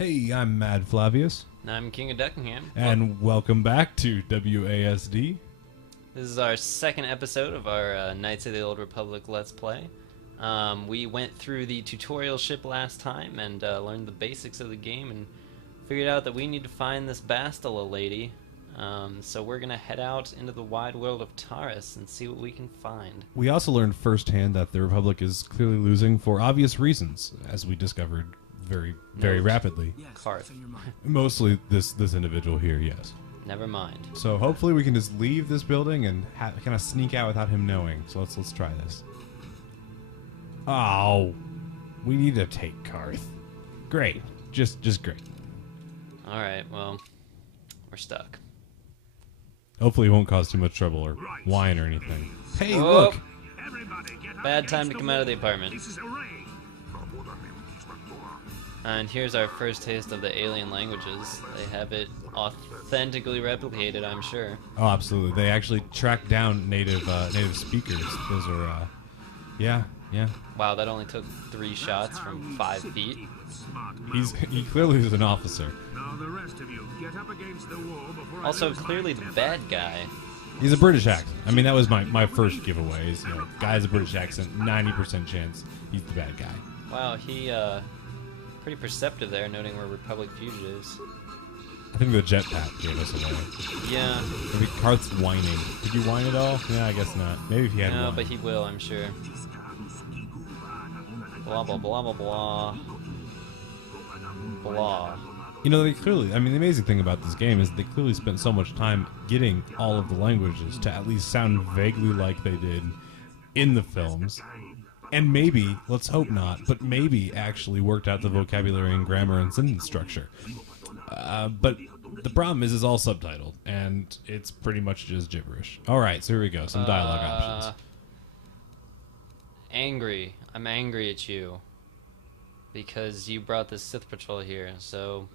Hey, I'm Mad Flavius. And I'm KingODuckingham. And welcome back to WASD. This is our second episode of our Knights of the Old Republic Let's Play. We went through the tutorial ship last time and learned the basics of the game and figured out that we need to find this Bastila lady. So we're going to head out into the wide world of Taris and see what we can find. We also learned firsthand that the Republic is clearly losing for obvious reasons, as we discovered very rapidly. Karth. Mostly this individual here, yes. Never mind. So hopefully we can just leave this building and kind of sneak out without him knowing. So let's try this. Oh, we need to take Karth. Great, just great. All right, well, we're stuck. Hopefully it won't cause too much trouble or whine or anything. Hey, Whoa. look! Bad time to come out of the apartment. And here's our first taste of the alien languages. They have it authentically replicated, I'm sure. Oh, absolutely. They actually tracked down native speakers. Those are, yeah. Wow, that only took 3 shots from 5 feet. He clearly is an officer. Also, clearly the bad guy. He's a British accent. I mean, that was my first giveaway. Is, guy's a British accent, 90% chance he's the bad guy. Wow, he pretty perceptive there, noting we're Republic fugitives. I think the jetpack gave us away. Yeah. Maybe Karth's whining. Did you whine at all? Yeah, I guess not. Maybe if he had No, one. but he will, I'm sure. Blah, blah, blah, blah, blah. Blah. You know, they clearly, I mean, the amazing thing about this game is they clearly spent so much time getting all of the languages to at least sound vaguely like they did in the films. And maybe, let's hope not, but maybe actually worked out the vocabulary and grammar and sentence structure. But the problem is it's all subtitled, and it's pretty much just gibberish. Alright, so here we go, some dialogue options. Angry. I'm angry at you. Because you brought this Sith patrol here, so...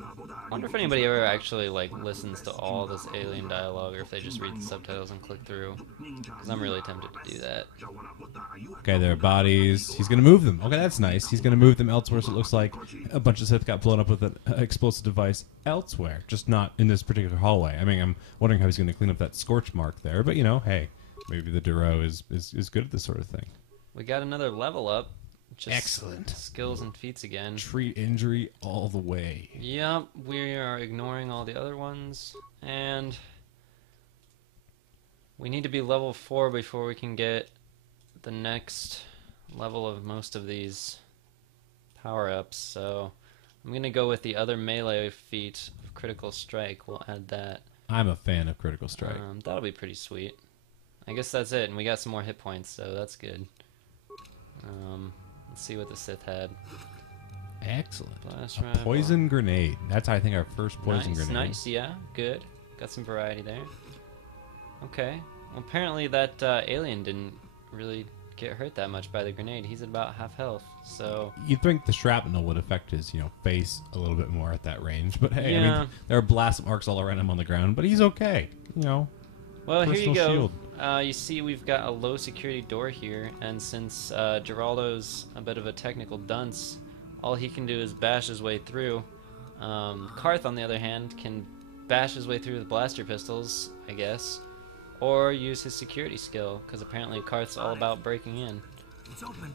I wonder if anybody ever actually, listens to all this alien dialogue, or if they just read the subtitles and click through. Because I'm really tempted to do that. Okay, there are bodies. He's going to move them. Okay, that's nice. He's going to move them elsewhere, so it looks like a bunch of Sith got blown up with an explosive device elsewhere, just not in this particular hallway. I mean, I'm wondering how he's going to clean up that scorch mark there, but, hey, maybe the Duro is good at this sort of thing. We got another level up. Just excellent. Skills and feats again. Treat injury all the way. Yep, we are ignoring all the other ones. And we need to be level 4 before we can get the next level of most of these power-ups. So I'm going to go with the other melee feat of Critical Strike. We'll add that. I'm a fan of Critical Strike. That'll be pretty sweet. I guess that's it. And we got some more hit points, so that's good. Let's see what the Sith had. Excellent. Blast a poison grenade. That's, I think, our first poison grenade. Nice, yeah. Good. Got some variety there. Okay. Well, apparently that alien didn't really get hurt that much by the grenade. He's at about half health, so... You'd think the shrapnel would affect his, face a little bit more at that range. But, hey, yeah. I mean, there are blast marks all around him on the ground, but he's okay. Well, here you go. Shield. You see we've got a low security door here, and since Geraldo's a bit of a technical dunce, all he can do is bash his way through. Karth, on the other hand, can bash his way through with blaster pistols, I guess, or use his security skill, because apparently Karth's all about breaking in. It's open.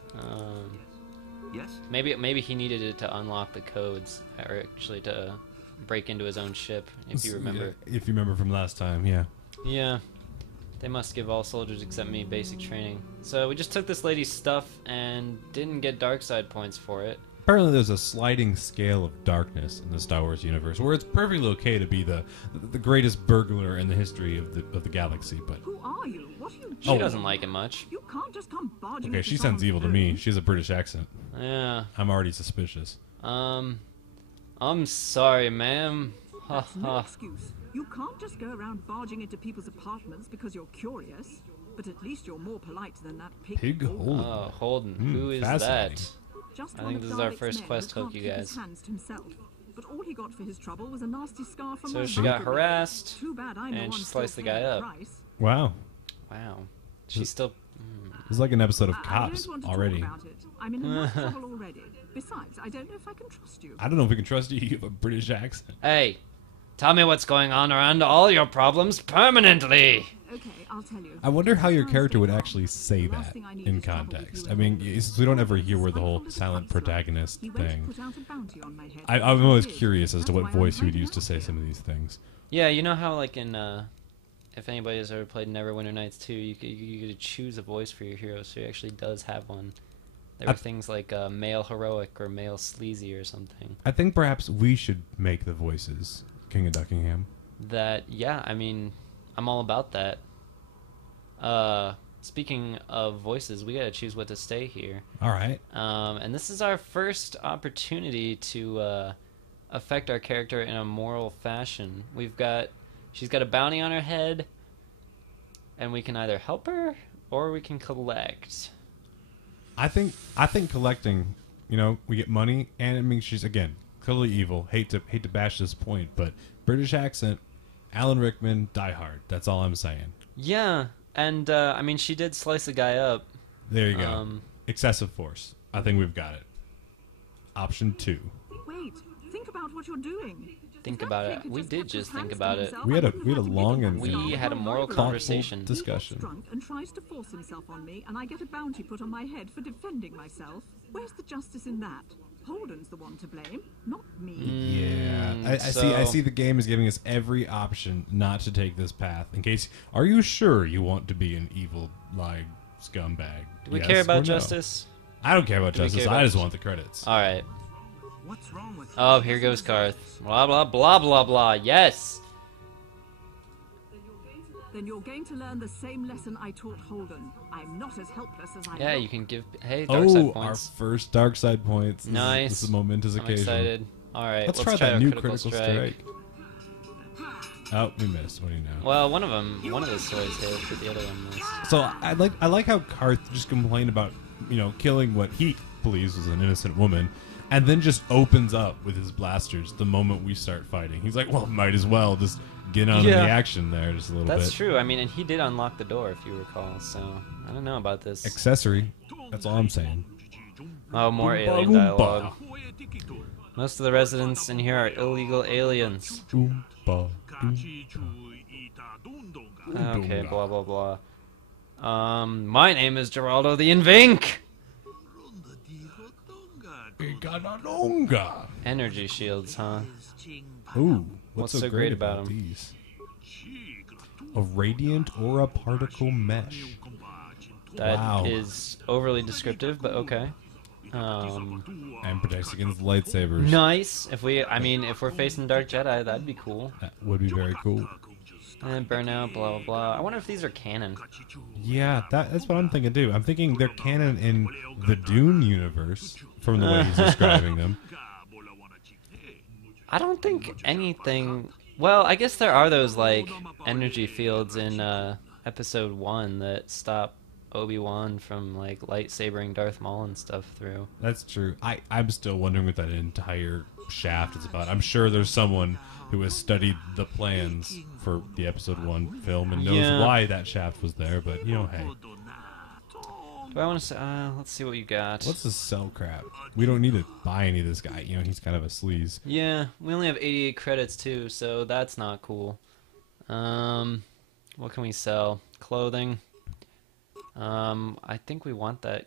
Yes? Maybe he needed it to unlock the codes, or actually to break into his own ship, if you remember. Yeah, if you remember from last time, yeah. Yeah. They must give all soldiers except me basic training. So we just took this lady's stuff and didn't get dark side points for it. Apparently there's a sliding scale of darkness in the Star Wars universe where it's perfectly okay to be the greatest burglar in the history of the galaxy, but... Who are you? What are you She doesn't like it much. You can't just come barging Okay, she sounds evil to me. She has a British accent. Yeah. I'm already suspicious. I'm sorry, ma'am. That's no excuse. You can't just go around barging into people's apartments because you're curious. But at least you're more polite than that pig. Holden. Oh, Holden. Who is that? Just I think this is our first quest hook, you guys. But all he got for his trouble was a nasty scar from So she got harassed, Too bad I'm the and one she still sliced the paying guy up. price. Wow. Wow. She's still... It's like an episode of I Cops don't want to already. talk about it. I'm in enough trouble already. Besides, I don't know if I can trust you. I don't know if we can trust you. You have a British accent. Hey, tell me what's going on around all your problems permanently. Okay, I'll tell you. I wonder how your character would actually say that in context. I mean, since we don't ever hear where the whole silent protagonist thing. I'm always curious as to what voice you would use to say some of these things. Yeah, you know how like in if anybody has ever played Neverwinter Nights 2, you could choose a voice for your hero, so he actually does have one. There were things like male heroic or male sleazy or something. I think perhaps we should make the voices, KingODuckingham. That, yeah, I mean, I'm all about that. Speaking of voices, we gotta choose what to stay here. All right. And this is our first opportunity to affect our character in a moral fashion. She's got a bounty on her head, and we can either help her or we can collect. I think collecting, you know, we get money, and it means she's, again, clearly evil. Hate to bash this point, but British accent, Alan Rickman, Die Hard. That's all I'm saying. Yeah, and I mean, she did slice a guy up. There you go. Excessive force. I think we've got it. Option 2. Wait, think about what you're doing. Think about it. We did just think about it. We had a long and We had a moral conversation. discussion. He gets drunk and tries to force himself on me, and I get a bounty put on my head for defending myself. Where's the justice in that? Holden's the one to blame, not me. Yeah, I see. The game is giving us every option not to take this path. In case, are you sure you want to be an evil, like, scumbag? Do we Yes care or about no? justice? I don't care about justice. care about I just want the credits. All right. What's wrong with Oh, here goes Karth. Blah blah blah blah blah. Yes. Then you're going to learn the same lesson I taught Holden. I'm not as helpless as I Yeah, look. you can give. Hey, dark side Oh, our points. first dark side points. Nice. This is a momentous I'm occasion. excited. All right, Let's let's try that a new critical strike. Oh, we missed. What do you know? Well, one of the swords hit, but the other one missed. So I like how Karth just complained about, you know, killing what he believes was an innocent woman, and then just opens up with his blasters the moment we start fighting. He's like, well, might as well just get on in the action there just a little bit. That's true. I mean, and he did unlock the door, if you recall. So I don't know about this. Accessory. That's all I'm saying. Oh, more Oompa alien loompa. dialogue. Most of the residents in here are illegal aliens. Oompa loompa. Okay, blah blah blah. My name is Geraldo the Invink. Iganalonga. Energy shields, huh? Ooh, What's so great about 'em? these? A radiant aura particle mesh. That is Wow. overly descriptive, but okay. And protects against lightsabers. Nice. If we're facing Dark Jedi, that'd be cool. That would be very cool. And burnout, blah blah blah. I wonder if these are canon. Yeah, that's what I'm thinking too. I'm thinking they're canon in the Dune universe from the way he's describing them. I don't think anything. Well, I guess there are those like energy fields in Episode 1 that stop Obi-Wan from like lightsabering Darth Maul and stuff through. That's true. I'm still wondering what that entire shaft is about. I'm sure there's someone who has studied the plans for the Episode 1 film and knows why that shaft was there, but, you know, hey. Do I want to say, let's see what you got. What's this cell crap? We don't need to buy any of this guy. You know, he's kind of a sleaze. Yeah, we only have 88 credits too, so that's not cool. What can we sell? Clothing. I think we want that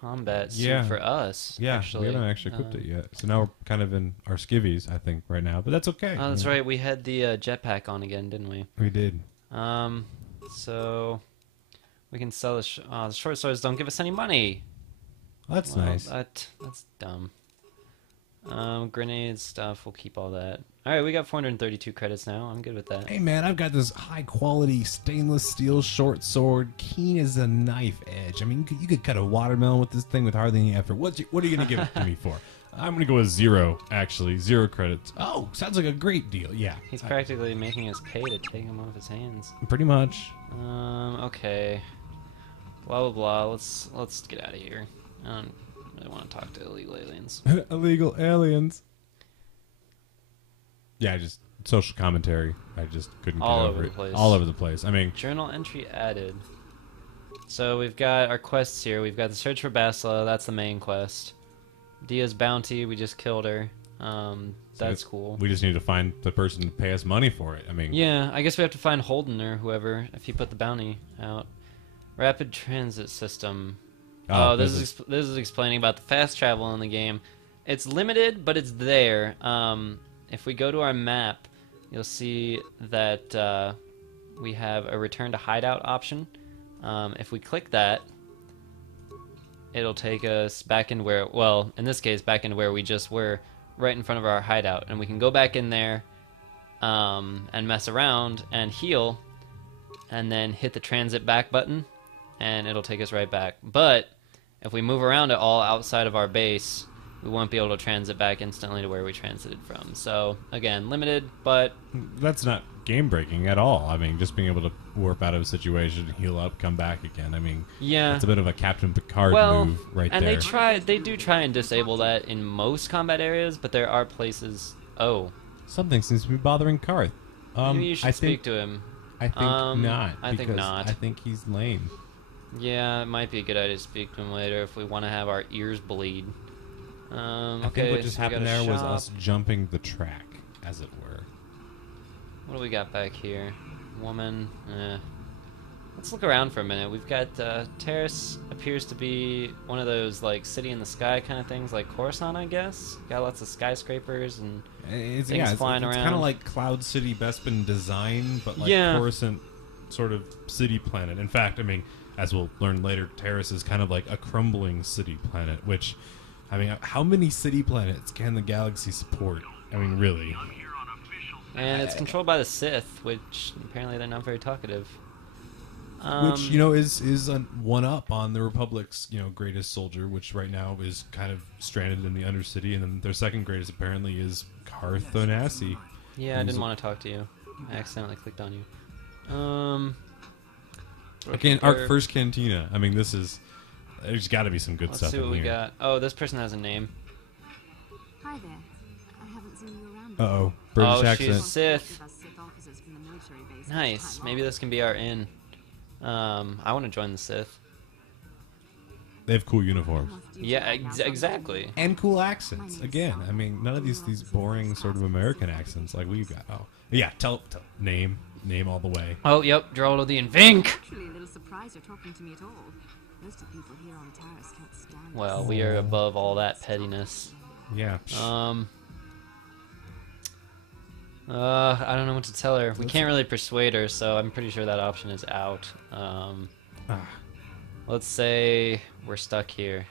combat suit for us. Yeah, actually. we haven't actually equipped it yet. So now we're kind of in our skivvies, I think, right now. But that's okay. Oh, that's right. We had the jetpack on again, didn't we? We did. So we can sell the short swords. Don't give us any money. That's Well, nice. That's dumb. Grenades stuff. We'll keep all that. All right, we got 432 credits now. I'm good with that. Hey man, I've got this high-quality stainless steel short sword, keen as a knife edge. I mean, you could cut a watermelon with this thing with hardly any effort. What are you gonna give it to me for? I'm gonna go with 0, actually. 0 credits. Oh, sounds like a great deal. Yeah. He's practically making us pay to take him off his hands. Pretty much. Okay. Blah blah blah. Let's get out of here. I don't really want to talk to illegal aliens. Illegal aliens. Yeah, just social commentary. I just couldn't get All over over it. the place. All over the place. I mean, Journal entry added. So we've got our quests here. We've got the search for Basila. That's the main quest. Dia's bounty, we just killed her. That's cool. We just need to find the person to pay us money for it. I mean, Yeah, I guess we have to find Holden or whoever if he put the bounty out. Rapid transit system. Oh, this is explaining about the fast travel in the game. It's limited, but it's there. If we go to our map, you'll see that we have a return to hideout option. If we click that, it'll take us back in where, well, in this case, back into where we just were, right in front of our hideout. And we can go back in there and mess around and heal, and then hit the transit back button, and it'll take us right back. But if we move around at all outside of our base, we won't be able to transit back instantly to where we transited from. So, again, limited, but... That's not game-breaking at all. I mean, just being able to warp out of a situation, heal up, come back again. I mean, yeah, it's a bit of a Captain Picard move right and there. They do try and disable that in most combat areas, but there are places... Oh. Something seems to be bothering Karth. Maybe you should speak to him. I think not. I think not. I think he's lame. Yeah, it might be a good idea to speak to him later if we want to have our ears bleed. I think what just happened there was us jumping the track, as it were. What do we got back here? Woman. Let's look around for a minute. We've got Terrace appears to be one of those like city in the sky kind of things, like Coruscant, I guess. Got lots of skyscrapers and things flying around. It's kind of like Cloud City Bespin design, but like Coruscant sort of city planet. In fact, I mean, as we'll learn later, Terrace is kind of like a crumbling city planet, which, I mean, how many city planets can the galaxy support? I mean, really. And it's controlled by the Sith, which apparently they're not very talkative. Which, you know, is a one-up on the Republic's, you know, greatest soldier, which right now is kind of stranded in the Undercity, and then their second greatest apparently is Karth Onasi. Yeah, I didn't want to talk to you. I accidentally clicked on you. Again, our first cantina. I mean, there's got to be some good stuff in here. Let's see what we got. Oh, this person has a name. Hi there. I haven't seen you around. Uh-oh. British accent. She's Sith. Nice. Maybe this can be our in. I want to join the Sith. They have cool uniforms. Yeah, exactly. And cool accents. Again, I mean, none of these boring sort of American accents like we've got. Oh, yeah. Tell name all the way. Oh, yep. Geraldo the Invink. Actually, a little surprised you're talking to me at all. Most of the people here on Taris can't stand. Well, we are above all that pettiness. Yeah. I don't know what to tell her. We can't really persuade her, so I'm pretty sure that option is out. Let's say we're stuck here.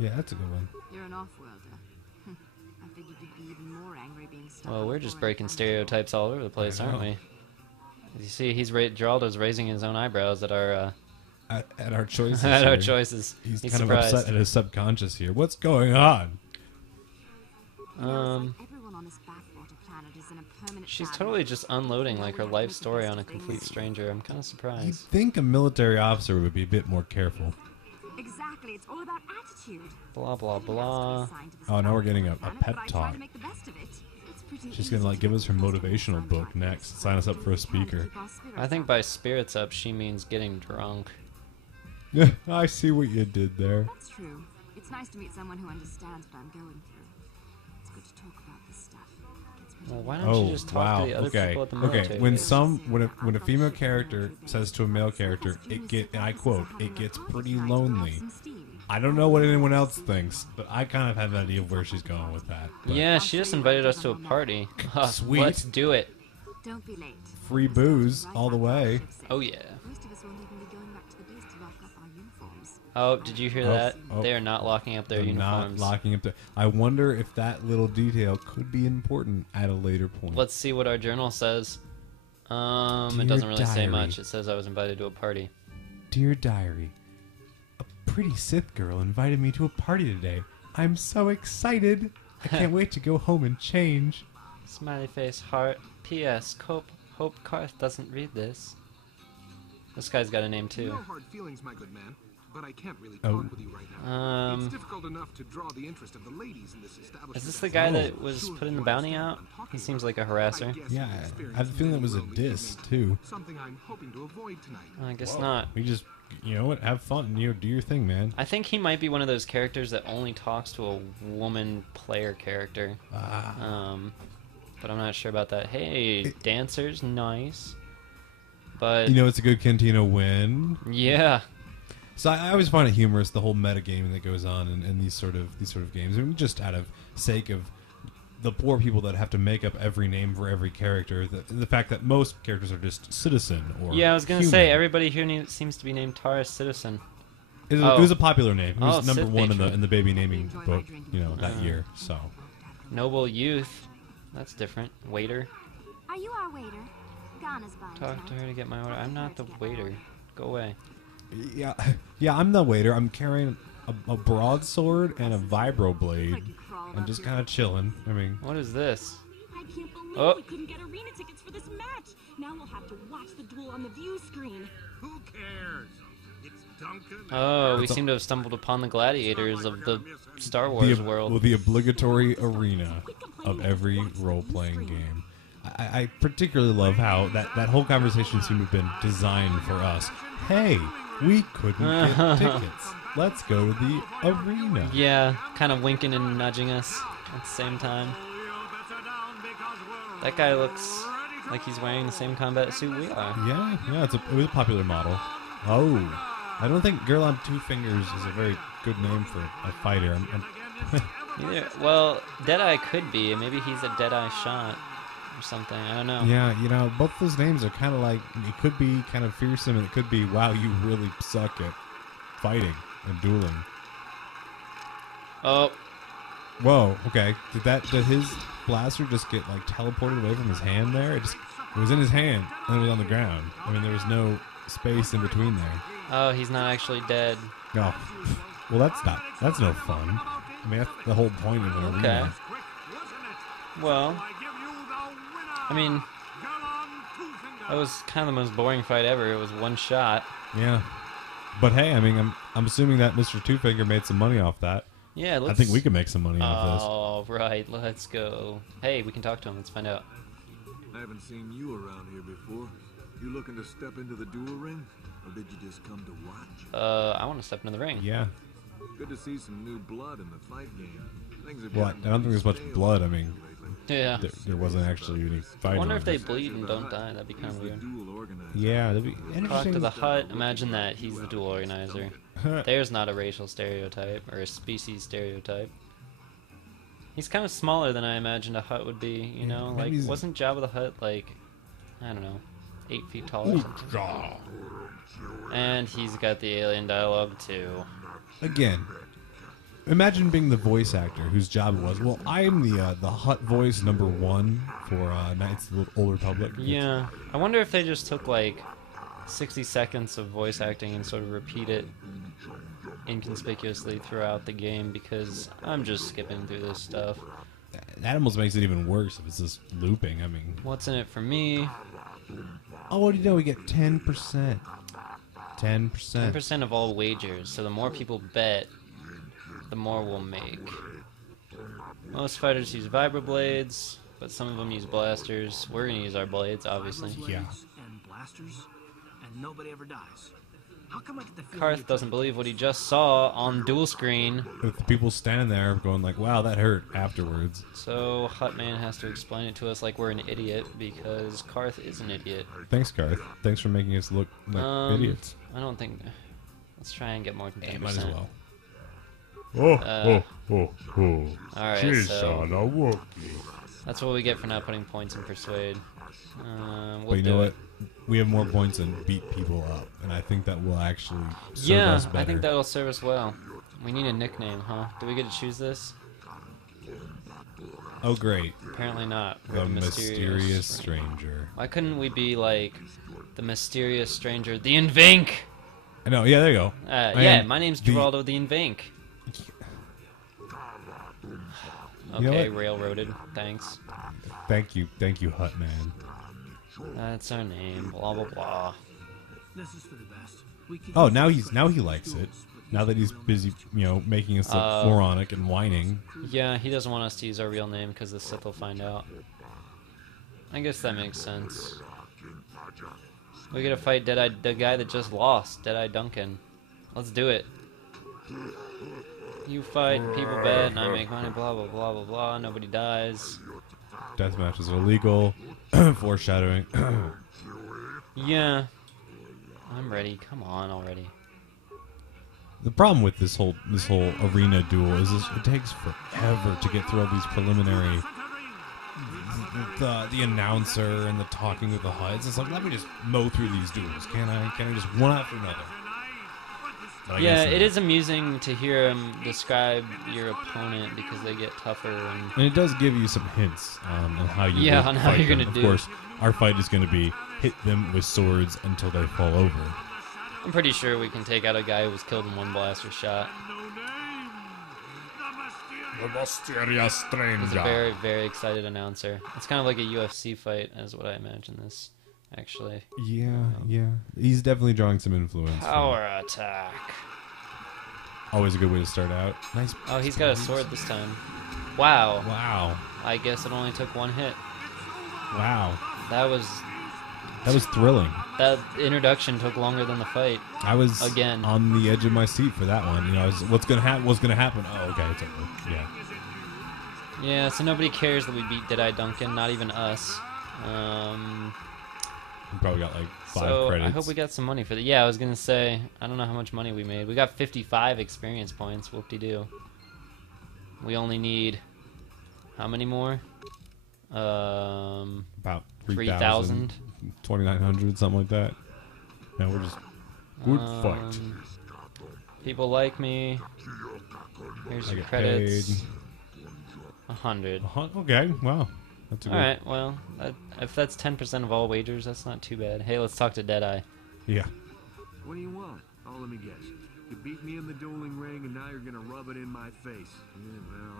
Yeah, that's a good one. You're an off-worlder. I figured you'd be even more angry being stuck. Well, we're just breaking stereotypes all over the place, aren't we? You see, Geraldo's raising his own eyebrows at our at our choices. at our choices. He's kind surprised. of upset at his subconscious here. What's going on? She's totally just unloading like her life story on a complete stranger. I'm kind of surprised. You'd think a military officer would be a bit more careful. Exactly, it's all about attitude. Blah blah blah. Oh, now we're getting a pep talk. She's gonna like give us her motivational book next. Sign us up for a speaker. I think by spirits up she means getting drunk. Yeah, I see what you did there. That's true. It's nice to meet someone who understands what I'm going through. It's good to talk about this stuff. Well, why don't you just talk to the other people at the military base? When a female character says to a male character, and I quote, it gets pretty lonely. I don't know what anyone else thinks, but I kind of have an idea of where she's going with that. But yeah, she just invited us to a party. Sweet. Let's do it. Don't be late. Free booze all the way. Oh yeah. Most of us won't even be going back to the base to lock up our uniforms. Oh, did you hear that? They are not locking up their uniforms. Not locking up I wonder if that little detail could be important at a later point. Let's see what our journal says. It doesn't really say much. It says I was invited to a party. Dear diary, a pretty Sith girl invited me to a party today. I'm so excited. I can't wait to go home and change. Smiley face, heart. P.S. Hope Karth doesn't read this. This guy's got a name too. No hard feelings, my good man. but I can't really talk with you right now. It's Um, difficult enough to draw the interest of the ladies in this establishment. is this the guy that was putting the bounty out? He seems like a harasser. Yeah, I have a feeling it was a diss too. Something I'm hoping to avoid tonight. I guess not. We just, you know what? Have fun. You know, do your thing, man. I think he might be one of those characters that only talks to a woman player character. But I'm not sure about that. Hey, dancers, nice. But You know, it's a good cantina win. yeah, So I always find it humorous, the whole metagaming that goes on in these sort of games. I mean, just out of sake of the poor people that have to make up every name for every character. The fact that most characters are just citizen or yeah. I was gonna human. say everybody here seems to be named Taurus Citizen. It was a popular name. It was Oh, number Sith one patron. in the baby naming book, you know, that year. So Noble Youth. That's different. Waiter. Are you our waiter? Ghana's buying Talk to tonight. her to get my order. I'm not the waiter. Go away. yeah, I'm the waiter. I'm carrying a broadsword and a vibroblade, and just kind of chilling. I mean, What is this? I can't believe Oh. we couldn't get arena tickets for this match. Now we'll have to watch the duel on the view screen. Who cares? It's Duncan. Oh, we It's a- seem to have stumbled upon the gladiators of the Star Wars world. the obligatory arena of every role-playing game. I particularly love how that whole conversation seemed to have been designed for us. Hey, we couldn't get tickets. Let's go to the arena. Yeah, kind of winking and nudging us at the same time. That guy looks like he's wearing the same combat suit we are. Yeah, it was a popular model. Oh, I don't think Girl on Two Fingers is a very good name for a fighter. Either, well, Deadeye could be. Maybe he's a Deadeye shot or something. I don't know. Yeah, you know, both those names are kind of like, it could be kind of fearsome, and it could be, wow, you really suck at fighting and dueling. Oh, Whoa, okay. Did his blaster just get like teleported away from his hand there? It was in his hand and it was on the ground. I mean, there was no space in between there. oh, he's not actually dead. No. Well, that's no fun. I mean, that's the whole point of an Okay. arena. Well, I mean, that was kind of the most boring fight ever. It was one shot. Yeah. But hey, I mean, I'm assuming that Mr. Two Finger made some money off that. Yeah, let's... I think we could make some money off this. All right, let's go. Hey, we can talk to him. Let's find out. I haven't seen you around here before. You looking to step into the duel ring? Or did you just come to watch? I want to step into the ring. Yeah. Good to see some new blood in the fight game. Things have What? gotten I don't think there's much stale blood. I mean, lately. Yeah. there wasn't actually any I fighting. wonder if they on bleed and don't die. That'd be kind He's of the weird. duel organizer. this. Yeah, that'd be Talk interesting. to the hut. Imagine that. He's the duel organizer. There's not a racial stereotype or a species stereotype. He's kind of smaller than I imagined a hut would be, you know? maybe Like, he's- wasn't Jabba the Hutt, like, I don't know, 8 feet tall or something? And he's got the alien dialogue, too. Again, imagine being the voice actor whose job it was. Well, I'm the hut voice #1 for Knights of the Old Republic. Yeah. I wonder if they just took, like, 60 seconds of voice acting and sort of repeat it inconspicuously throughout the game, because I'm just skipping through this stuff. That almost makes it even worse if it's just looping. I mean, What's in it for me? oh, what do you know? We get 10%. 10%. 10% of all wagers, so the more people bet, the more we'll make. Most fighters use vibroblades, but some of them use blasters. We're gonna use our blades, obviously. Yeah. And blasters, and nobody ever dies. How come I get the feeling Karth doesn't believe what he just saw on dual screen, With the people standing there going like, wow, that hurt afterwards. so Hutman has to explain it to us like we're an idiot, because Karth is an idiot. Thanks, Garth. Thanks for making us look like idiots. I don't think... Let's try and get more than 10%. Yeah, might as well. Alright, Jeez, so son, I work. that's what we get for not putting points in Persuade. We'll But you know do what? it. We have more points than beat people up, and I think that will actually serve Yeah, us better. I think that'll serve us well. We need a nickname, huh? Do we get to choose this? Oh, great. Apparently not. We're The mysterious stranger. Why couldn't we be like the mysterious stranger, the Invink? I know, yeah, there you go. Yeah, my name's the- Geraldo the Invink. You know Okay, what? railroaded. Thanks. Thank you, Hutman. That's our name. Blah blah blah. This is for the best. We could Oh, use now he likes it. Now that he's busy, making us look moronic and whining. Yeah, he doesn't want us to use our real name because the Sith will find out. I guess that makes sense. We gotta fight the guy that just lost, Deadeye Duncan. Let's do it. You fight, people bet, and I make money, blah blah blah blah blah, nobody dies. Death matches are illegal. Foreshadowing. Yeah. I'm ready, come on already. The problem with this whole arena duel is it takes forever to get through all these preliminary, the announcer and the talking with the HUD. It's just like, let me just mow through these duels. Can I just one after another? But Yeah, it is amusing to hear him describe your opponent because they get tougher and it does give you some hints on how you on how you're gonna them. do. Of course, our fight is going to be hit them with swords until they fall over. I'm pretty sure we can take out a guy who was killed in one blaster shot. The mysterious stranger. He's a very, very excited announcer. It's kind of like a UFC fight, is what I imagine this, actually. Yeah. He's definitely drawing some influence. Power attack. Always a good way to start out. Nice. Oh, he's got a sword this time. Wow. Wow. I guess it only took one hit. Wow. That was thrilling. That introduction took longer than the fight. I was again on the edge of my seat for that one. What's gonna happen? What's gonna happen? Oh, okay, it's over. Yeah. Yeah. So nobody cares that we beat Deadeye Duncan, not even us. We probably got like 5 so credits. I hope we got some money for that. Yeah, I was gonna say I don't know how much money we made. We got 55 experience points. Whoop-de-doo. We only need how many more? About 3,000. 2,900, something like that. No, we're just good fight. People like me. Here's your credits. 100. Okay, wow. That's a good. All right. Well, if that's 10% of all wagers, that's not too bad. Hey, let's talk to Deadeye. Yeah. What do you want? Oh, let me guess. You beat me in the dueling ring, and now you're gonna rub it in my face.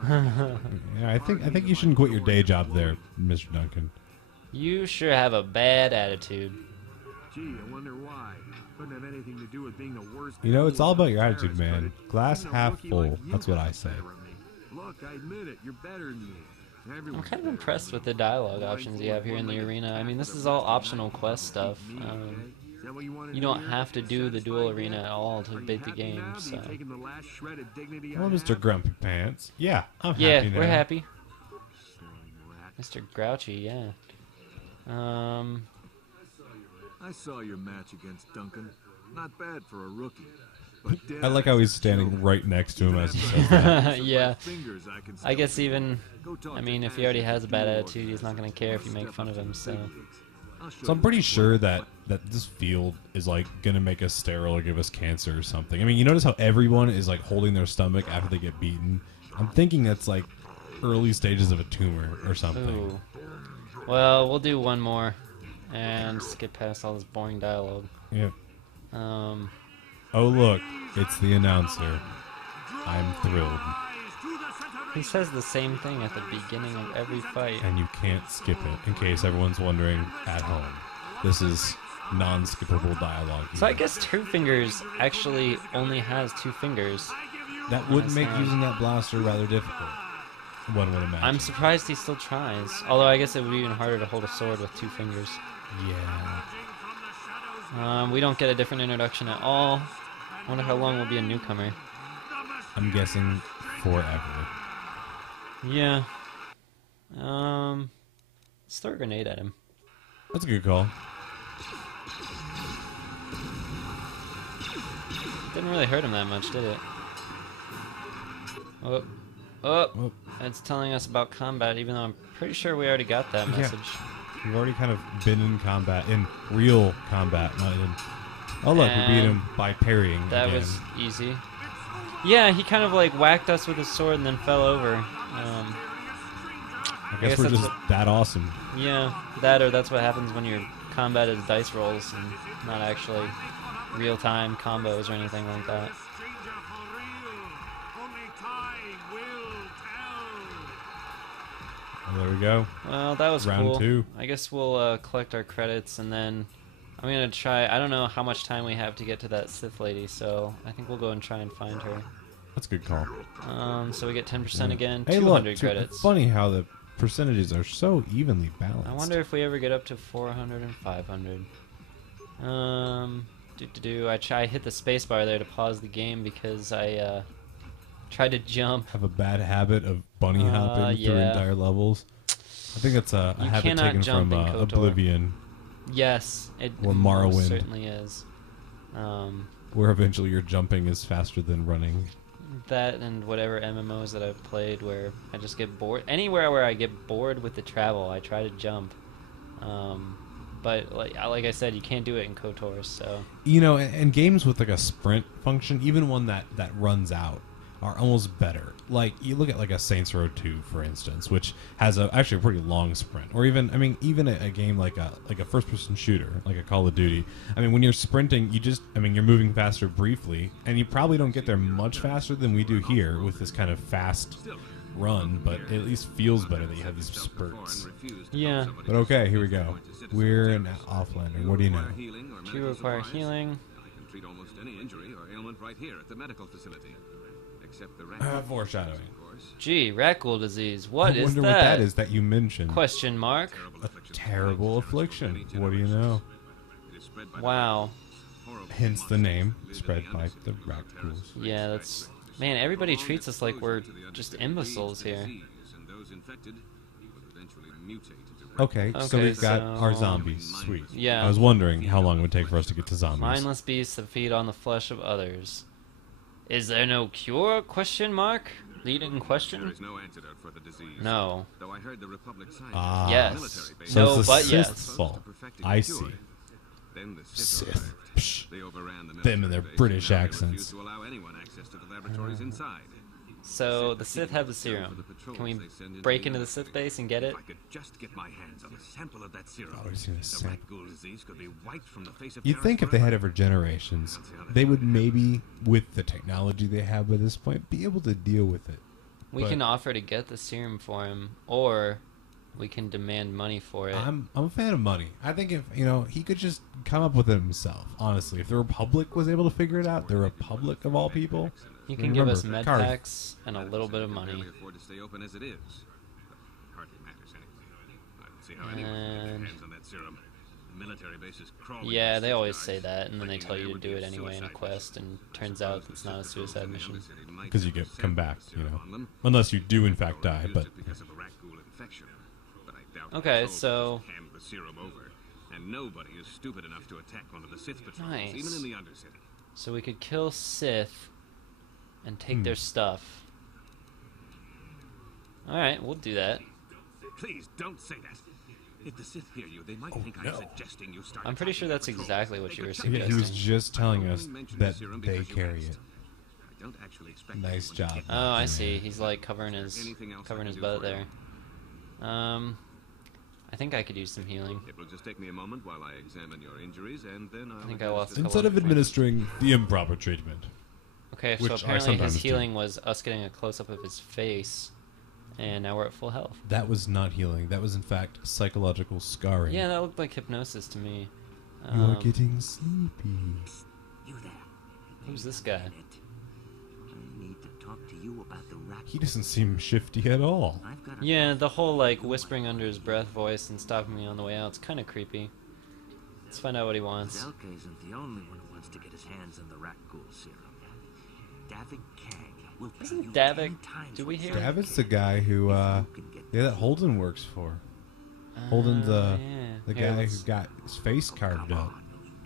Yeah, well, Yeah, I think you shouldn't quit your day job there, Mr. Duncan. You sure have a bad attitude. Gee, I wonder why. Couldn't have anything to do with being the worst. It's all about your attitude, man. Glass half full. That's what I say. Look, I admit it. You're better than me. I'm kind of impressed with the dialogue options you have here in the arena. I mean, this is all optional quest stuff. You don't have to do the duel arena at all to beat the game. So. Well, Mr. Grumpy Pants. Yeah, I'm happy now. Yeah, we're happy. Mr. Grouchy, yeah. I saw your match against Duncan. Not bad for a rookie. But I like how he's standing right next to him as he says that. Yeah. I guess even, if he already has a bad attitude, he's not going to care if you make fun of him, so. So I'm pretty sure that this field is like going to make us sterile or give us cancer or something. I mean, you notice how everyone is like holding their stomach after they get beaten? I'm thinking that's like early stages of a tumor or something. Ooh. Well, we'll do one more and just get past all this boring dialogue. Yeah. Oh, look, it's the announcer. I'm thrilled. He says the same thing at the beginning of every fight. And you can't skip it, in case everyone's wondering at home. This is non-skippable dialogue. So I guess Two Fingers actually only has 2 fingers. That would make using that blaster rather difficult. One would imagine. I'm surprised he still tries. Although I guess it would be even harder to hold a sword with 2 fingers. Yeah. We don't get a different introduction at all. I wonder how long we'll be a newcomer. I'm guessing forever. Yeah. Let's throw a grenade at him. That's a good call. Didn't really hurt him that much, did it? Oh. It's telling us about combat, even though I'm pretty sure we already got that message. We've already kind of been in combat, in real combat, not in... Oh, look, we beat him by parrying That again. was easy. Yeah, he kind of like whacked us with his sword and then fell over. I guess we're just that awesome. Yeah, that or that's what happens when your combat is dice rolls and not actually real-time combos or anything like that. Well, there we go. Well, that was Round cool. 2. I guess we'll collect our credits and then I'm gonna try. I don't know how much time we have to get to that Sith lady, so I think we'll go and try and find her. That's a good call. So we get 10% again, Hey, 200 look, credits. it's funny how the percentages are so evenly balanced. I wonder if we ever get up to 400 and 500. I hit the spacebar there to pause the game because I tried to jump. Have a bad habit of bunny hopping through yeah. entire levels. I think that's a You habit cannot taken jump from in KOTOR. Oblivion, Yes, it Or most Morrowind. certainly is. where eventually your jumping is faster than running. That and whatever MMOs that I've played where I just get bored. Anywhere where I get bored with the travel, I try to jump. But like I said, you can't do it in KOTOR, so... You know, and games with like a sprint function, even one that runs out, are almost better. Like, you look at like a Saints Row 2, for instance, which has actually a pretty long sprint. Or even, I mean, even a game like a first-person shooter, like a Call of Duty. I mean, when you're sprinting, you're moving faster briefly, and you probably don't get there much faster than we do here with this kind of fast run, but it at least feels better that you have these spurts. Yeah. But okay, here we go. We're an offlander. What do you know? Do you require healing? I can treat almost any injury or ailment right here at the medical facility. Except the Foreshadowing. Gee, rat ghoul disease. What I is wonder that? what that is that you mentioned. Question mark. A terrible affliction. What do you know? Wow. Hence the name, spread by the rat ghouls. Yeah, that's... Man, everybody treats us like we're just imbeciles here. Okay, so Okay, we've got so- our zombies. Sweet. Yeah. I was wondering how long it would take for us to get to zombies. Mindless beasts that feed on the flesh of others. Is there no cure? Question mark. Leading question. There is no antidote for the disease. No. Though I heard the Republic scientists Ah. Yes. So No, it's the but Sith's yes. fault. I see. Then the Sith. Psh. They overran the Them and their military base, British and now they accents. refuse to allow anyone access to the laboratories inside. So the Sith have the serum. Can we break into the Sith base and get it? If I could just get my hands on a sample of that serum, Oh, he's gonna the sample. rat ghoul disease could be wiped from the face of You'd think if they Terra had ever generations, they would maybe, with the technology they have by this point, be able to deal with it. We But- can offer to get the serum for him, or we can demand money for it. I'm a fan of money. I think if he could just come up with it himself. Honestly, if the Republic was able to figure it out, the Republic of all people, He can give us remember, med Karth. packs and a little bit of money. Barely afford to stay open as it is. But hardly matters anyway. I don't see how anyone can get And- their hands on that serum. The military base is crawling. Yeah, with they Sith always guys. say that, and then they Thinking tell there you to would do be it anyway in a suicide quest, and mission. turns I out suppose it's the not a Sith patrols suicide in the mission. undercity might because you have get a come back, serum on them. unless you do in fact die. Refused But it because of the rat ghoul infection. But I doubt Okay, the patrol so- will just hand the serum over. And nobody is stupid enough to attack one of the Sith patrols, Nice. even in the undercity. So we could kill Sith and take their stuff. Alright, we'll do that. Please don't say that. If the Sith hear you, they might think I'm no. suggesting you start. I'm pretty sure attacking that's the exactly patrols. what you were They could yeah, check he it was out. just telling I us only mentioned that the serum they because you carry asked. it. I don't actually expect Nice anyone to job. keep Oh, I Yeah. see. He's like covering his Anything else I covering can his do butt for you? there. I think I could use some healing. It will just take me a moment while I examine your injuries, and then I'll think I lost a couple Instead of points. administering the improper treatment. Okay, Which so I apparently his sometimes do. healing was us getting a close up of his face, and now we're at full health. That was not healing. That was in fact psychological scarring. Yeah, that looked like hypnosis to me. You are getting sleepy. You there. Who's this guy? I need to talk to you about the rat. He doesn't seem shifty at all. I've got a Yeah, the whole like whispering under his breath voice and stopping me on the way out. It's kind of creepy. Let's find out what he wants. Zelka isn't the only one who wants to get his hands on the rat ghoul serum. Davik Kang will pay Isn't you Davik- 10 times do we what hear- Zelka David's the gave guy who, if you can get yeah, that Holden works for. Holden's yeah. the Here, guy who let's- got his face carved Come up. on.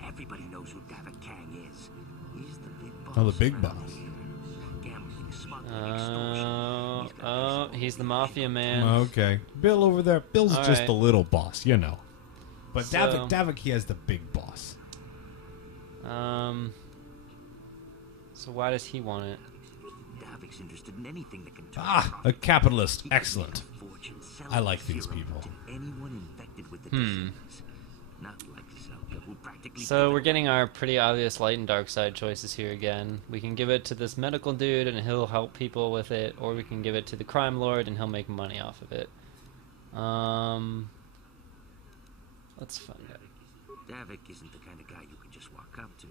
Everybody knows who Davik Kang is. He's the big boss. Oh, the big around boss. here. Gambling, smuggling, extortion. Oh, He's got the he's the mafia man. Okay. Bill over there. Bill's All just right. the little boss, you know. But So- Davik, he has the big boss. So why does he want it? Davik's interested in anything that can turn Ah, a capitalist. He can Excellent. make a fortune selling I like the these serum people. to anyone infected with the disease. Not like Zelka, who practically So we're getting our pretty obvious light and dark side choices here again. We can give it to this medical dude and he'll help people with it, or we can give it to the crime lord and he'll make money off of it. Let's find out. Davik isn't the kind of guy you can just walk up to,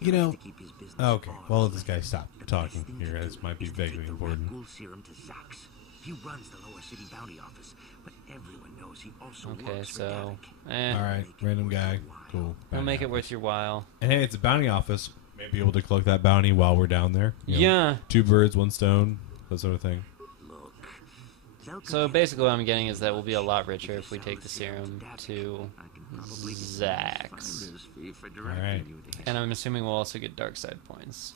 You know. to keep his business Okay. on. Well, this guy stopped The talking best thing here. to This do might be is to take vaguely the important. Red Ghoul serum to Zax. He runs the lower city bounty office, but everyone knows he also Okay, works for so Davik. All right, random guy. Cool. we'll make it Bounty worth your while. office. And hey, it's a bounty office. May be able to collect that bounty while we're down there. You know, Yeah. 2 birds, 1 stone. That sort of thing. Look, Zelka So can't basically what I'm getting is that we'll be a lot richer if we take the serum Davik. to I can probably get Zax. finder's fee for right. directing you to his- And I'm assuming we'll also get dark side points.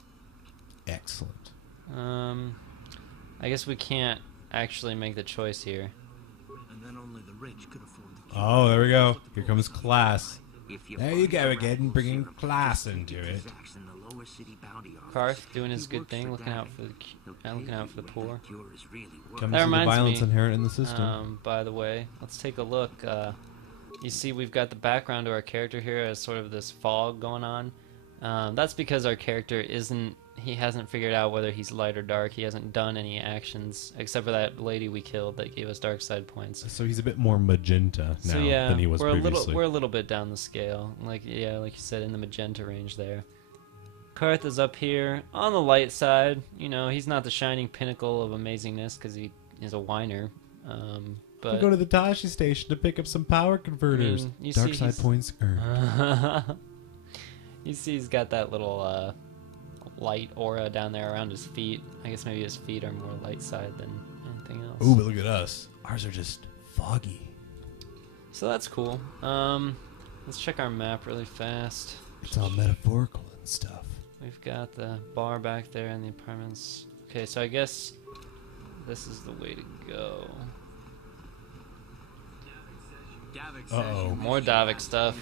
Excellent. I guess we can't actually make the choice here. And then only the rich could afford the Oh, there we go. Here comes class. If There you find go the again, Red Ghoul bringing serum, class just into take to it. Zax in the lower city bounty office. Karth doing his He good works thing, for looking out Davik. for the He'll looking pay out for the you poor. what that cure is really worth. Comes That to the reminds violence me, inherent in the system. By the way, let's take a look. You see, we've got the background to our character here as sort of this fog going on. That's because our character he hasn't figured out whether he's light or dark. He hasn't done any actions except for that lady we killed that gave us dark side points. So he's a bit more magenta now So yeah, than he was we're previously. we're a little bit down the scale. Like you said, in the magenta range there. Karth is up here on the light side. You know, he's not the shining pinnacle of amazingness because he is a whiner. We But go to the Tashi station to pick up some power converters. you Dark see side he's- points earned. you see he's got that little light aura down there around his feet. I guess maybe his feet are more light side than anything else. Ooh, but look at us. Ours are just foggy. So that's cool. Let's check our map really fast. It's all metaphorical and stuff. We've got the bar back there and the apartments. Okay, so I guess this is the way to go. Uh-oh. More Davik stuff.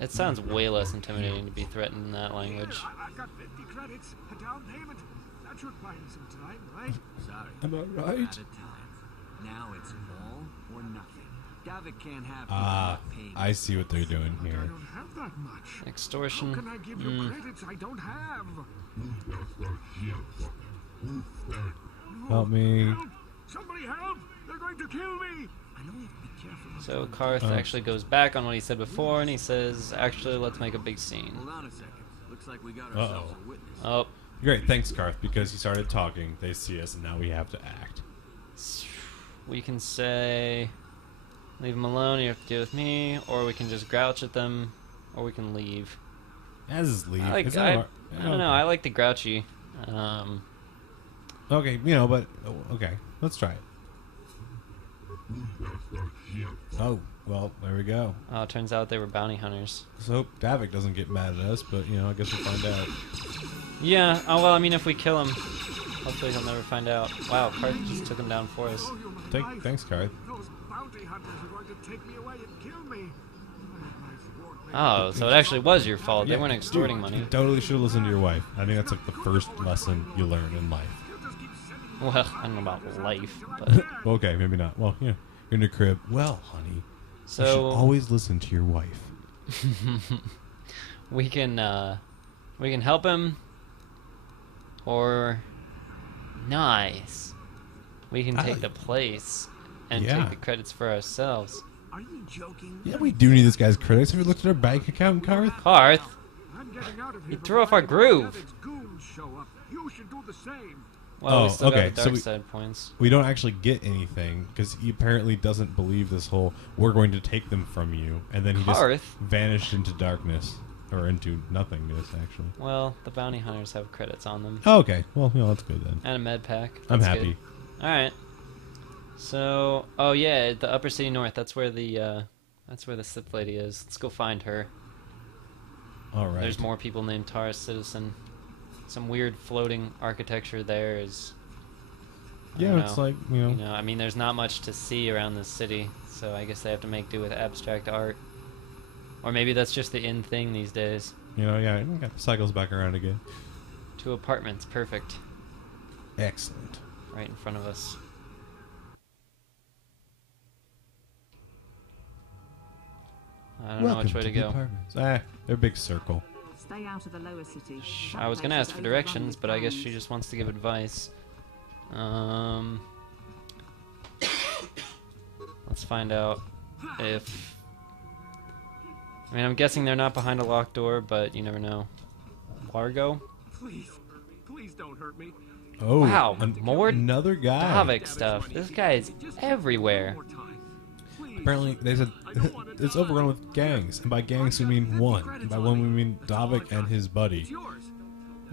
It sounds way less intimidating to be threatened in that language. I got 50 credits, a down payment. That should buy him some time, right? Sorry. Am I right? At a time. Now it's all or nothing. Davik can't have people Ah, not paying. I see what they're doing I here. don't have that much. Extortion. How can I give you credits I don't have? Help me. Help! Somebody help! They're going to kill me! I know you have to be careful. So Karth actually goes back on what he said before, and he says, "Actually, let's make a big scene." Hold on a second. Looks like we got ourselves a witness. Oh, Great, thanks, Karth, because he started talking. They see us, and now we have to act. we can say, "Leave him alone. You have to deal with me," or we can just grouch at them, or we can leave. As is leave. I It's I not don't know. I like the grouchy. Okay, you know, but okay, let's try it. Oh, well, there we go. Oh, it turns out they were bounty hunters. So Davik doesn't get mad at us, but you know, I guess we'll find out. Yeah. Oh well. I mean, if we kill him, hopefully he'll never find out. Wow, Karth just took him down for us. Oh, you my life. Thanks, Karth. Those bounty hunters are going to take me away and kill me. Oh, so it actually was your fault. They weren't extorting money. You totally should have listened to your wife. I think that's like the first lesson you learn in life. Well, I don't know about life, but Okay, maybe not. Well, yeah, you're in your crib. Well, honey, you should so always listen to your wife. we can help him, or nice, we can take the place and Yeah. take the credits for ourselves. Are you joking? Yeah, we do need this guy's credits. Have you looked at our bank account, Karth? Karth, I'm getting out of he here threw off our before any more groove. Davik's goons show up. You should do the same. Well, we Oh, still okay, got the so dark we- side points. We don't actually get anything because he apparently doesn't believe this whole "we're going to take them from you," and then he Karth? just vanished into darkness or into nothingness. Actually. Well, the bounty hunters have credits on them Oh, okay. Well, you know, that's good then. and a med pack. I'm That's happy. good. All right. So, oh yeah, the Upper City North. That's where the Sith lady is. Let's go find her. All right. There's more people named Taurus Citizen. Some weird floating architecture there is. I Yeah, don't it's know. like you know. You know, I mean, there's not much to see around this city, so I guess they have to make do with abstract art. Or maybe that's just the in thing these days. Yeah, it cycles back around again. 2 apartments, perfect, Excellent. right in front of us. I don't know which way to the go. apartments. They're a big circle. Stay out of the lower city. I was gonna ask for directions, but I guess she just wants to give advice. Let's find out if... I mean, I'm guessing they're not behind a locked door, but you never know. Largo? Please, please don't hurt me. Oh, wow, more another guy. Davik stuff. This guy is everywhere. Apparently, they said it's overrun with gangs, and by gangs we mean one. And by one we mean Davik and his buddy.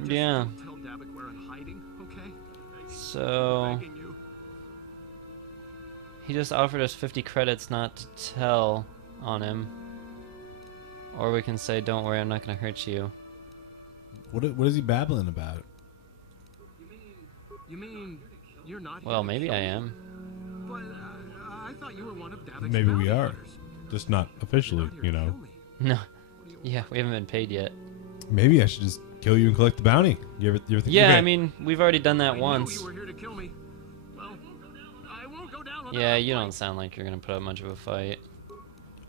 Yeah. Tell Davik we're in hiding, okay? So he just offered us 50 credits not to tell on him. Or we can say, don't worry, I'm not going to hurt you. What is he babbling about? You mean you're not? Well, maybe I am. But I thought you were one of Davik's Maybe we bounty are. hunters. Just not officially, you know. No. Yeah, we haven't been paid yet. Maybe I should just kill you and collect the bounty. You ever think? Yeah, okay. I mean, we've already done that I knew once. you were here to kill me. Well, I won't go down on Yeah, that you fight. don't sound like you're going to put up much of a fight.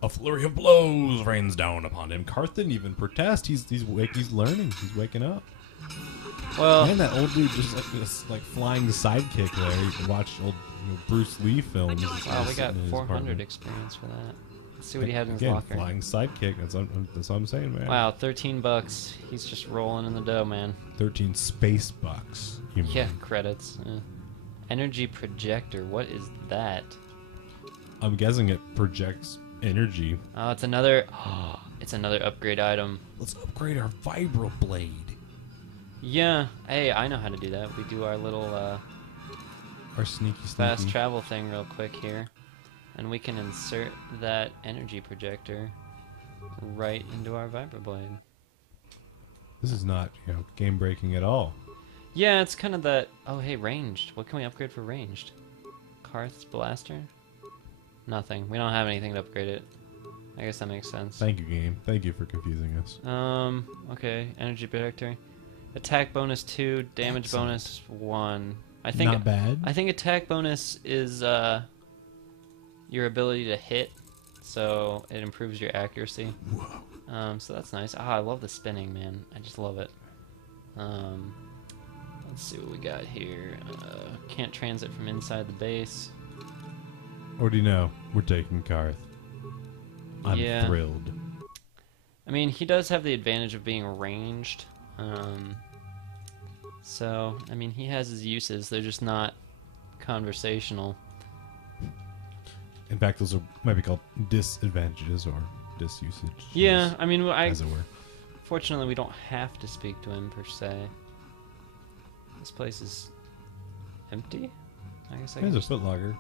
A flurry of blows rains down upon him. Karth didn't even protest. He's learning. He's waking up. Well, Man, that old dude just like this flying sidekick there. You can watch old Bruce Lee films. wow, we got sitting in his 400 apartment. experience for that. Let's see what he had in his Again, locker. flying sidekick. That's what I'm saying, man. Wow, 13 bucks. He's just rolling in the dough, man. 13 space bucks. You mean. Yeah, credits. Energy projector. What is that? I'm guessing it projects energy. Oh, it's another. Oh, it's another upgrade item. Let's upgrade our vibroblade. Yeah. Hey, I know how to do that. We do our little Our sneaky fast travel thing real quick here, and we can insert that energy projector right into our vibroblade. This is not, game breaking at all. Yeah, it's kind of that. Oh, hey, ranged. What can we upgrade for ranged? Karth's blaster? Nothing. We don't have anything to upgrade it. I guess that makes sense. Thank you, game. Thank you for confusing us. Okay. Energy projector. Attack bonus 2, damage Excellent. bonus 1. I think Not bad. I think attack bonus is your ability to hit, so it improves your accuracy. Whoa. So that's nice. Ah, I love the spinning, man. I just love it. Let's see what we got here. Can't transit from inside the base. What do you know? We're taking Karth. I'm Yeah. thrilled. I mean, he does have the advantage of being ranged. So, I mean, he has his uses. They're just not conversational. In fact, those might be called disadvantages or disusage. Yeah, I mean, as it were. fortunately, we don't have to speak to him, per se. This place is empty? I guess I can There's a footlocker.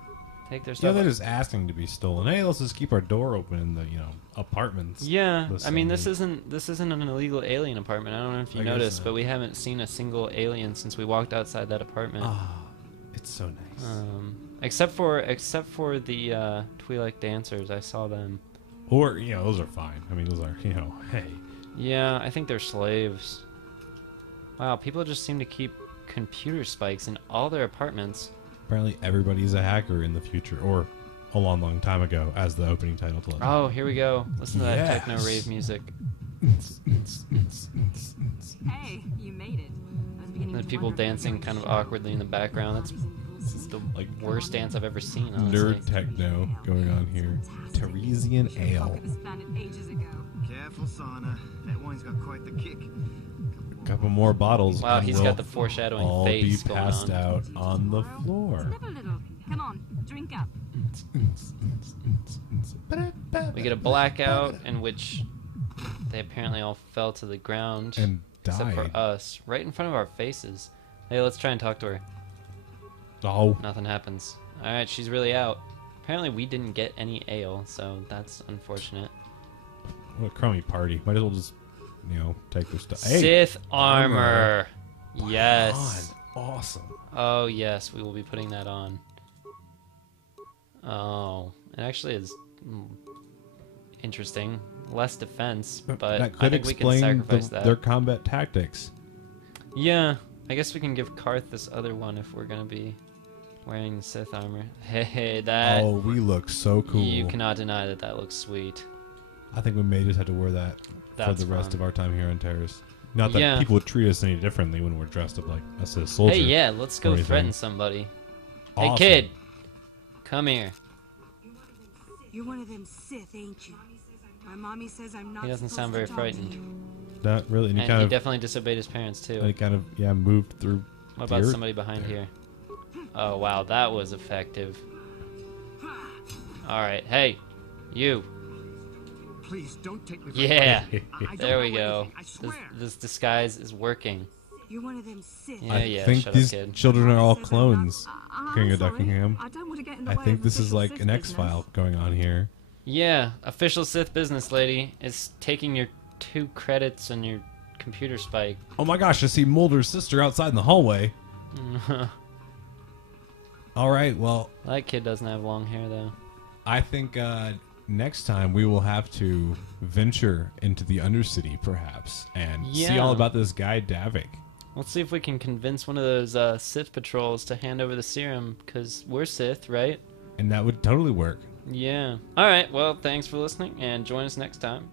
take their Yeah, stuff. they're just asking to be stolen. Hey, let's just keep our door open in the apartments. Yeah, I mean, this Listen. isn't an illegal alien apartment. I don't know if you I guess noticed, so. but we haven't seen a single alien since we walked outside that apartment. Ah, it's so nice. Except for the Twi'lek dancers, I saw them. Or those are fine. I mean, those are hey. Yeah, I think they're slaves. Wow, people just seem to keep computer spikes in all their apartments. Apparently, everybody's a hacker in the future, or a long, long time ago, as the opening title tells. Oh, here we go. Listen to that Yes. techno rave music. Hey, you made it. I was beginning The to people wonder if dancing you kind of were awkwardly in the background. That's the worst dance I've ever seen, honestly. Nerd techno going on here. Teresian ale. this planet ages ago. Careful, Sana. That wine's got quite the kick. A couple more bottles. Wow, and he's we'll got the foreshadowing all face be going passed on. out on the floor. Live a little. Come on, drink up. We get a blackout in which they apparently all fell to the ground. And Except for died. us, right in front of our faces. Hey, let's try and talk to her. Oh, Nothing happens. Alright, she's really out. Apparently we didn't get any ale, so that's unfortunate. what a crummy party. Might as well just, take their stuff. Hey, Sith armor! Put it Yes. on. Awesome. Oh, yes, we will be putting that on. Oh, it actually is interesting. Less defense, but that I could think we can explain sacrifice that. their combat tactics. Yeah, I guess we can give Karth this other one if we're gonna be wearing Sith armor. Hey, that... Oh, we look so cool. You cannot deny that that looks sweet. I think we may just have to wear that for That's the rest fun. of our time here on Terrace. Not that Yeah. people would treat us any differently when we're dressed up like a Sith soldier. Hey, yeah, let's or go anything. threaten somebody. Awesome. Hey, kid! Come here. You're one of them Sith, ain't you? My mommy says I'm not. He doesn't sound very frightened. Not really. And he definitely disobeyed his parents too. He kind of moved through. What about somebody behind here? Oh wow, that was effective. All right, hey, you. Please don't take me. Yeah, there we go. This disguise is working. You're one of them Sith. Yeah, I think these children are all clones. KingODuckingham. I think this is like an X-File going on here. Yeah, official Sith business, lady. It's taking your 2 credits and your computer spike. Oh my gosh, I see Mulder's sister outside in the hallway. All right, well, that kid doesn't have long hair though. I think next time we will have to venture into the Undercity, perhaps, and see all about this guy Davik. Let's see if we can convince one of those Sith patrols to hand over the serum, because we're Sith, right? And that would totally work. Yeah. Alright, well, thanks for listening, and join us next time.